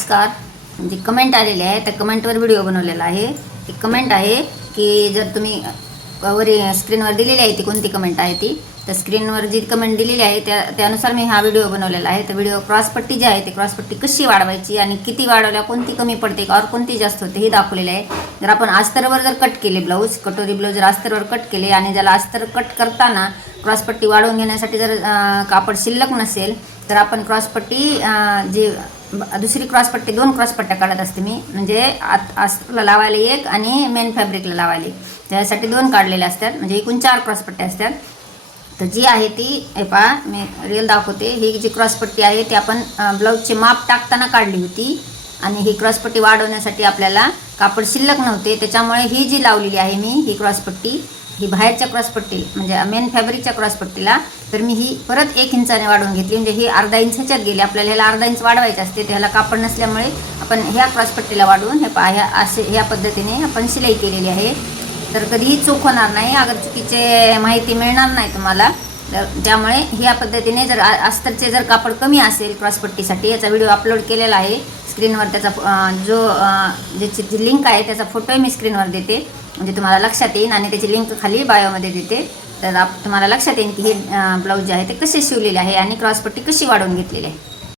नमस्कार. जी कमेंट आलेली आहे त्या कमेंटवर व्हिडिओ बनवलेला आहे. एक कमेंट आहे की जर तुम्ही वर स्क्रीनवर दिलेली आहे ती कोणती कमेंट आहे ती, तर स्क्रीनवर जी कमेंट दिलेली आहे त्यानुसार मी हा व्हिडिओ बनवलेला आहे. तर व्हिडिओ क्रॉसपट्टी जी आहे ती क्रॉसपट्टी कशी वाढवायची आणि किती वाढवल्या कोणती कमी पडते का और कोणती जास्त होते हे दाखवलेले आहे. जर आपण अस्तरवर जर कट केले ब्लाऊज, कटोरी ब्लाऊज जर अस्तरवर कट केले आणि ज्याला अस्तर कट करताना क्रॉसपट्टी वाढवून घेण्यासाठी जर कापड शिल्लक नसेल तर आपण क्रॉसपट्टी जी दुसरी क्रॉसपट्टी 2 क्रॉसपट्ट्या काढत असते मी, म्हणजे अस्त्रला लावायला एक आणि मेन फॅब्रिकला लावायला त्यासाठी 2 काढलेले असतात, म्हणजे एकूण 4 क्रॉसपट्ट्या असतात. तर जी आहे ती हे पहा मी रिअल दाखवते. ही जी क्रॉसपट्टी आहे ती आपण ब्लाऊजचे माप टाकताना काढली होती आणि ही क्रॉसपट्टी वाढवण्यासाठी आपल्याला कापड शिल्लक नव्हते, त्याच्यामुळे ही जी लावलेली आहे मी ही क्रॉसपट्टी, ही बाहेरच्या क्रॉसपट्टी म्हणजे मेन फॅब्रिकच्या क्रॉसपट्टीला तर मी ही परत 1 इंचाने वाढवून घेतली. म्हणजे ही अर्धा इंच ह्याच्यात गेली. आपल्याला ह्याला अर्धा इंच वाढवायचं असते, त्याला कापड नसल्यामुळे आपण ह्या क्रॉसपट्टीला वाढवून हे पहा ह्या पद्धतीने आपण शिलाई केलेली आहे. तर कधीही चूक होणार नाही, अगर चुकीचे माहिती मिळणार नाही तुम्हाला. तर त्यामुळे ह्या पद्धतीने जर अस्तरचे जर कापड कमी असेल क्रॉसपट्टीसाठी, याचा व्हिडिओ अपलोड केलेला आहे स्क्रीनवर. त्याचा ज्याची जी लिंक आहे त्याचा फोटोही मी स्क्रीनवर देते, म्हणजे तुम्हाला लक्षात येईल आणि त्याची लिंक खाली बायोमध्ये देते. तर तुम्हाला लक्षात येईल की हे ब्लाऊज जे आहे ते कसे शिवलेले आहे आणि क्रॉसपट्टी कशी वाढवून घेतलेली आहे.